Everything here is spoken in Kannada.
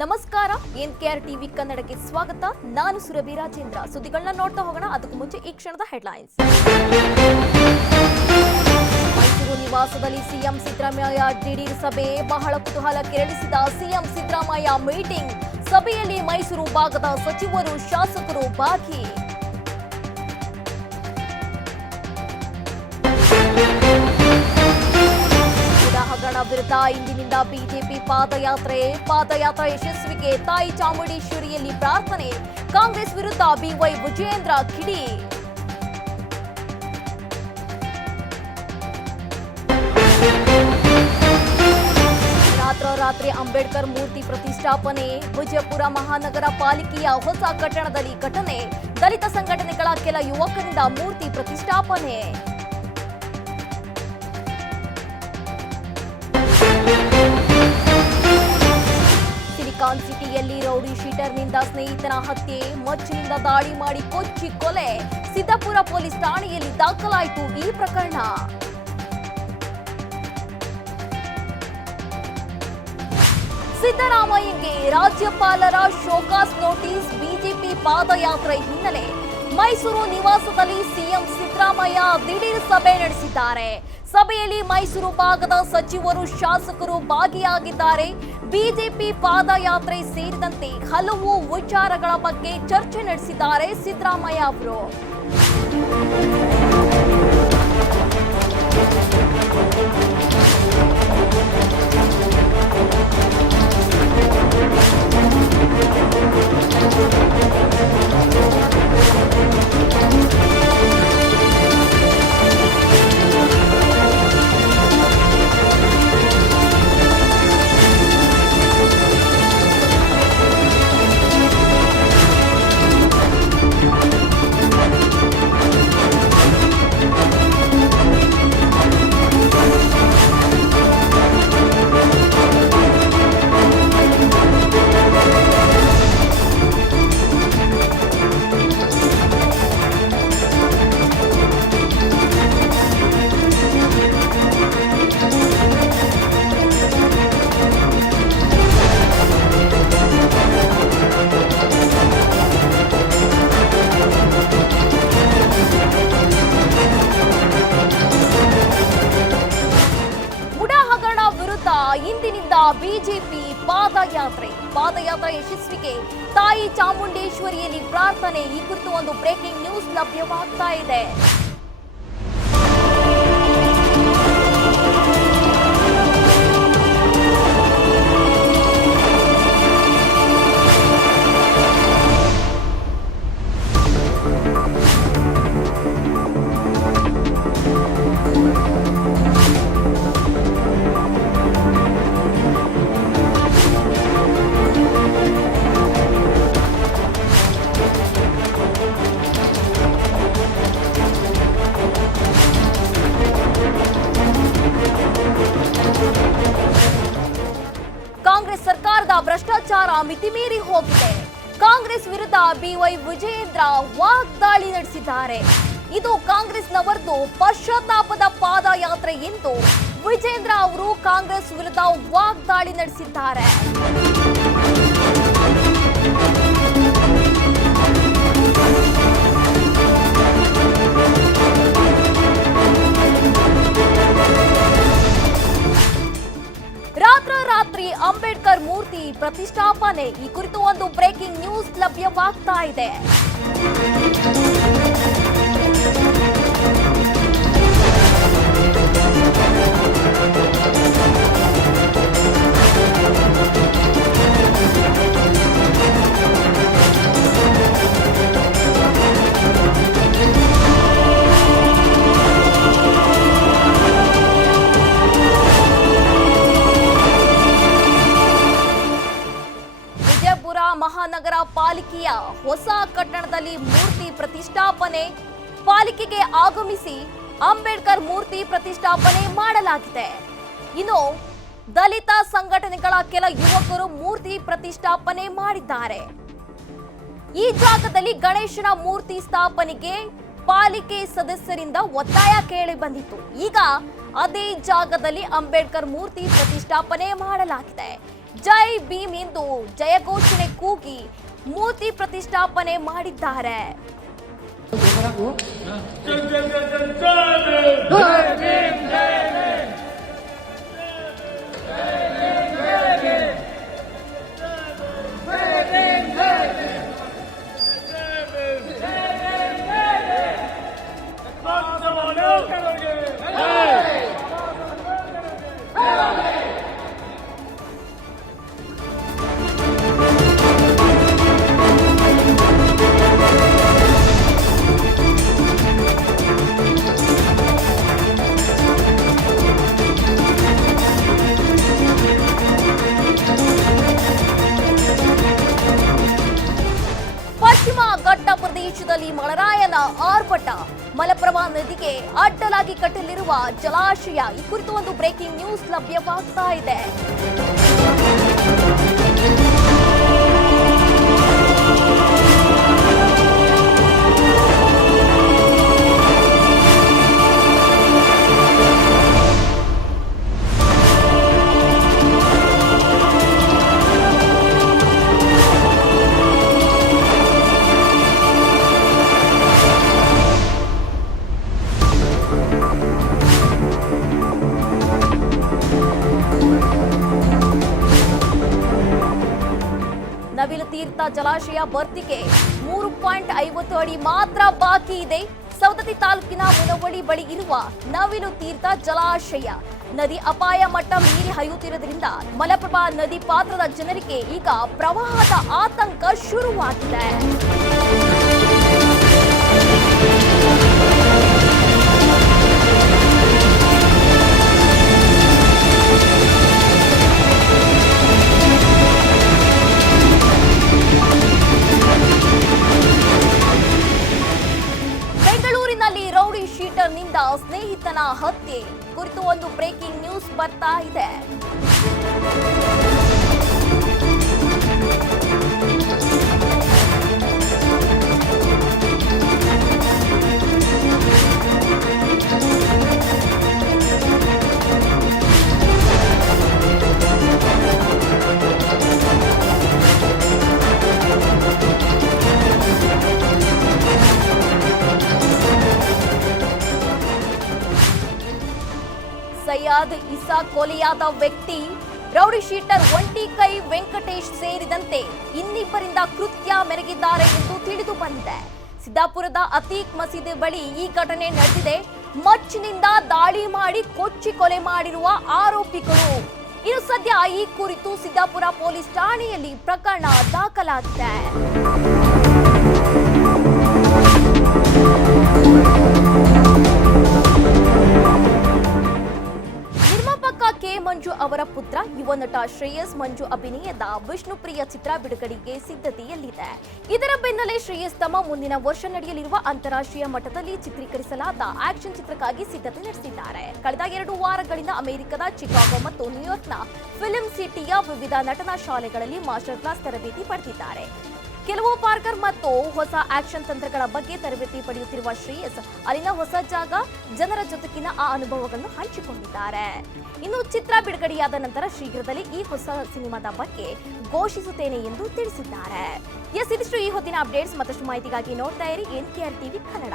ನಮಸ್ಕಾರ, ಎನ್ಕೆಆರ್ ಟಿವಿ ಕನ್ನಡಕ್ಕೆ ಸ್ವಾಗತ. ನಾನು ಸುರಭಿ ರಾಜೇಂದ್ರ. ಸುದ್ದಿಗಳನ್ನ ನೋಡ್ತಾ ಹೋಗೋಣ. ಅದಕ್ಕೂ ಮುಂಚೆ ಈ ಕ್ಷಣದ ಹೆಡ್ಲೈನ್ಸ್. ಮೈಸೂರು ನಿವಾಸದಲ್ಲಿ ಸಿಎಂ ಸಿದ್ದರಾಮಯ್ಯ ದಿಢೀರ್ ಸಭೆ. ಬಹಳ ಕುತೂಹಲ ಕೆರಳಿಸಿದ ಸಿಎಂ ಸಿದ್ದರಾಮಯ್ಯ ಮೀಟಿಂಗ್. ಸಭೆಯಲ್ಲಿ ಮೈಸೂರು ಭಾಗದ ಸಚಿವರು, ಶಾಸಕರು ಭಾಗಿ. ಹಗರಣ ವಿರುದ್ಧ ಇಂದಿನಿಂದ ಬಿಜೆಪಿ ಪಾದಯಾತ್ರೆ ಯಶಸ್ವಿಗೆ ತಾಯಿ ಚಾಮುಂಡೇಶ್ವರಿಯಲ್ಲಿ ಪ್ರಾರ್ಥನೆ. ಕಾಂಗ್ರೆಸ್ ವಿರುದ್ಧ ಬಿವೈ ವಿಜಯೇಂದ್ರ ಕಿಡಿ. ರಾತ್ರೋರಾತ್ರಿ ಅಂಬೇಡ್ಕರ್ ಮೂರ್ತಿ ಪ್ರತಿಷ್ಠಾಪನೆ. ವಿಜಯಪುರ ಮಹಾನಗರ ಪಾಲಿಕೆಯ ಹೊಸ ಕಟ್ಟಡದಲ್ಲಿ ಘಟನೆ. ದಲಿತ ಸಂಘಟನೆಗಳ ಕೆಲ ಯುವಕರಿಂದ ಮೂರ್ತಿ ಪ್ರತಿಷ್ಠಾಪನೆ. ಸಿಲಿಕಾನ್ ಸಿಟಿಯಲ್ಲಿ ರೌಡಿ ಶೀಟರ್ನಿಂದ ಸ್ನೇಹಿತನ ಹತ್ಯೆ. ಮಚ್ಚಿನಿಂದ ದಾಳಿ ಮಾಡಿ ಕೊಚ್ಚಿ ಕೊಲೆ. ಸಿದ್ದಾಪುರ ಪೊಲೀಸ್ ಠಾಣೆಯಲ್ಲಿ ದಾಖಲಾಯಿತು ಈ ಪ್ರಕರಣ. ಸಿದ್ದರಾಮಯ್ಯಗೆ ರಾಜ್ಯಪಾಲರ ಶೋಕಾಸ್ ನೋಟಿಸ್. ಬಿಜೆಪಿ ಪಾದಯಾತ್ರೆ ಹಿನ್ನೆಲೆ ಮೈಸೂರು ನಿವಾಸದಲ್ಲಿ ಸಿಎಂ ಸಿದ್ದರಾಮಯ್ಯ ದಿಢೀರ್ ಸಭೆ ನಡೆಸಿದ್ದಾರೆ. ಸಭೆಯಲ್ಲಿ ಮೈಸೂರು ಭಾಗದ ಸಚಿವರು, ಶಾಸಕರು ಭಾಗಿಯಾಗಿದ್ದಾರೆ. ಬಿಜೆಪಿ ಪಾದಯಾತ್ರೆ ಸೇರಿದಂತೆ ಹಲವು ವಿಚಾರಗಳ ಬಗ್ಗೆ ಚರ್ಚೆ ನಡೆಸಿದ್ದಾರೆ ಸಿದ್ದರಾಮಯ್ಯ ಅವರು. ಇಂದಿನಿಂದ ಬಿಜೆಪಿ ಪಾದಯಾತ್ರೆ ಯಶಸ್ವಿಗೆ ತಾಯಿ ಚಾಮುಂಡೇಶ್ವರಿಯಲ್ಲಿ ಪ್ರಾರ್ಥನೆ. ಈ ಕುರಿತು ಒಂದು ಬ್ರೇಕಿಂಗ್ ನ್ಯೂಸ್ ಲಭ್ಯವಾಗ್ತಾ ಇದೆ. ಕಾಂಗ್ರೆಸ್ ಸರ್ಕಾರದ ಭ್ರಷ್ಟಾಚಾರ ಮಿತಿಮೀರಿ ಹೋಗಿದೆ. ಕಾಂಗ್ರೆಸ್ ವಿರುದ್ಧ ಬಿವೈ ವಿಜಯೇಂದ್ರ ವಾಗ್ದಾಳಿ ನಡೆಸಿದ್ದಾರೆ. ಇದು ಕಾಂಗ್ರೆಸ್ನವರದು ಪಶ್ಚಾತ್ತಾಪದ ಪಾದಯಾತ್ರೆ ಎಂದು ವಿಜೇಂದ್ರ ಅವರು ಕಾಂಗ್ರೆಸ್ ವಿರುದ್ಧ ವಾಗ್ದಾಳಿ ನಡೆಸಿದ್ದಾರೆ. ರಾತ್ರೋರಾತ್ರಿ ಅಂಬೇಡ್ಕರ್ ಮೂರ್ತಿ ಪ್ರತಿಷ್ಠಾಪನೆ. ಈ ಕುರಿತು ಒಂದು ಬ್ರೇಕಿಂಗ್ ನ್ಯೂಸ್ ಲಭ್ಯವಾಗ್ತಾ ಇದೆ. ಮಹಾನಗರ ಪಾಲಿಕೆಯ ಹೊಸ ಕಟ್ಟಡದಲ್ಲಿ ಮೂರ್ತಿ ಪ್ರತಿಷ್ಠಾಪನೆ. ಪಾಲಿಕೆಗೆ ಆಗಮಿಸಿ ಅಂಬೇಡ್ಕರ್ ಮೂರ್ತಿ ಪ್ರತಿಷ್ಠಾಪನೆ ಮಾಡಲಾಗಿದೆ. ಇನ್ನು ದಲಿತ ಸಂಘಟನೆಗಳ ಕೆಲ ಯುವಕರು ಮೂರ್ತಿ ಪ್ರತಿಷ್ಠಾಪನೆ ಮಾಡಿದ್ದಾರೆ. ಈ ಜಾಗದಲ್ಲಿ ಗಣೇಶನ ಮೂರ್ತಿ ಸ್ಥಾಪನೆಗೆ ಪಾಲಿಕೆ ಸದಸ್ಯರಿಂದ ಒತ್ತಾಯ ಕೇಳಿ ಬಂದಿತ್ತು. ಈಗ ಅದೇ ಜಾಗದಲ್ಲಿ ಅಂಬೇಡ್ಕರ್ ಮೂರ್ತಿ ಪ್ರತಿಷ್ಠಾಪನೆ ಮಾಡಲಾಗಿದೆ. ಜೈ ಭೀಮ್ ಎಂದು ಜಯಘೋಷಣೆ ಕೂಗಿ ಮೂರ್ತಿ ಪ್ರತಿಷ್ಠಾಪನೆ ಮಾಡಿದ್ದಾರೆ. ಪಶ್ಚಿಮ ಘಟ್ಟ ಪ್ರದೇಶದಲ್ಲಿ ಮಳೆರಾಯನ ಆರ್ಭಟ, ಮಲಪ್ರಭಾ ನದಿಗೆ ಅಡ್ಡಲಾಗಿ ಕಟ್ಟಲಿರುವ ಜಲಾಶಯ. ಈ ಕುರಿತು ಒಂದು ಬ್ರೇಕಿಂಗ್ ನ್ಯೂಸ್ ಲಭ್ಯವಾಗ್ತಾ ಇದೆ. ನವಿಲು ತೀರ್ಥ ಜಲಾಶಯ ಭರ್ತಿಗೆ 3.50 ಅಡಿ ಮಾತ್ರ ಬಾಕಿ ಇದೆ. ಸವದತ್ತಿ ತಾಲೂಕಿನ ಮುನವಳ್ಳಿ ಬಳಿ ಇರುವ ನವಿಲು ತೀರ್ಥ ಜಲಾಶಯ ನದಿ ಅಪಾಯ ಮಟ್ಟ ಮೀರಿ ಹರಿಯುತ್ತಿರುವುದರಿಂದ ಮಲಪ್ರಭಾ ನದಿ ಪಾತ್ರದ ಜನರಿಗೆ ಈಗ ಪ್ರವಾಹದ ಆತಂಕ ಶುರುವಾಗಿದೆ. ಬೆಂಗಳೂರಿನಲ್ಲಿ ರೌಡಿ ಶೀಟರ್ನಿಂದ ಸ್ನೇಹಿತನ ಹತ್ಯೆ ಕುರಿತು ಒಂದು ಬ್ರೇಕಿಂಗ್ ನ್ಯೂಸ್ ಬರ್ತಾ ಇದೆ. ಸೈಯದ್ ಇಸಾ ಕೊಲೆಯಾದ ವ್ಯಕ್ತಿ ರೌಡಿ ಶೀಟರ್ ಒಂಟಿ ಕೈ ವೆಂಕಟೇಶ್ ಸೇರಿದಂತೆ ಇನ್ನಿಬ್ಬರಿಂದ ಕೃತ್ಯ ಮೆರೆಗಿದ್ದಾರೆ ಎಂದು ತಿಳಿದು ಬಂದಿದೆ. ಸಿದ್ದಾಪುರದ ಅತೀಕ್ ಮಸೀದಿ ಬಳಿ ಈ ಘಟನೆ ನಡೆದಿದೆ. ಮಚ್ಚಿನಿಂದ ದಾಳಿ ಮಾಡಿ ಕೊಚ್ಚಿ ಕೊಲೆ ಮಾಡಿರುವ ಆರೋಪಿಗಳು. ಇನ್ನು ಸದ್ಯ ಈ ಕುರಿತು ಸಿದ್ದಾಪುರ ಪೊಲೀಸ್ ಠಾಣೆಯಲ್ಲಿ ಪ್ರಕರಣ ದಾಖಲಾಗಿದೆ. ಕೆ ಮಂಜು ಅವರ ಪುತ್ರ ಯುವ ನಟ ಶ್ರೇಯಸ್ ಮಂಜು ಅಭಿನಯದ ವಿಷ್ಣುಪ್ರಿಯ ಚಿತ್ರ ಬಿಡುಗಡೆಗೆ ಸಿದ್ಧತೆಯಲ್ಲಿದೆ. ಇದರ ಬೆನ್ನಲ್ಲೇ ಶ್ರೇಯಸ್ ತಮ್ಮ ಮುಂದಿನ ವರ್ಷ ನಡೆಯಲಿರುವ ಅಂತಾರಾಷ್ಟ್ರೀಯ ಮಟ್ಟದಲ್ಲಿ ಚಿತ್ರೀಕರಿಸಲಾದ ಆಕ್ಷನ್ ಚಿತ್ರಕ್ಕಾಗಿ ಸಿದ್ಧತೆ ನಡೆಸಿದ್ದಾರೆ. ಕಳೆದ 2 ವಾರಗಳಿಂದ ಅಮೆರಿಕದ ಚಿಕಾಗೋ ಮತ್ತು ನ್ಯೂಯಾರ್ಕ್ನ ಫಿಲ್ಮ್ ಸಿಟಿಯ ವಿವಿಧ ನಟನಾ ಶಾಲೆಗಳಲ್ಲಿ ಮಾಸ್ಟರ್ ಕ್ಲಾಸ್ ತರಬೇತಿ ಪಡೆದಿದ್ದಾರೆ. ಕೆಲವು ಪಾರ್ಕರ್ ಮತ್ತು ಹೊಸ ಆಕ್ಷನ್ ತಂತ್ರಗಳ ಬಗ್ಗೆ ತರಬೇತಿ ಪಡೆಯುತ್ತಿರುವ ಶ್ರೇಯಸ್ ಅಲ್ಲಿನ ಹೊಸ ಜಾಗ, ಜನರ ಜೊತೆಗಿನ ಆ ಅನುಭವಗಳನ್ನು ಹಂಚಿಕೊಂಡಿದ್ದಾರೆ. ಇನ್ನು ಚಿತ್ರ ಬಿಡುಗಡೆಯಾದ ನಂತರ ಶೀಘ್ರದಲ್ಲೇ ಈ ಹೊಸ ಸಿನಿಮಾದ ಬಗ್ಗೆ ಘೋಷಿಸುತ್ತೇನೆ ಎಂದು ತಿಳಿಸಿದ್ದಾರೆ. ಇದಿಷ್ಟು ಈ ಹೊತ್ತಿನ ಅಪ್ಡೇಟ್ಸ್. ಮತ್ತಷ್ಟು ಮಾಹಿತಿಗಾಗಿ ನೋಡ್ತಾ ಇರಿ NKR TV ಕನ್ನಡ.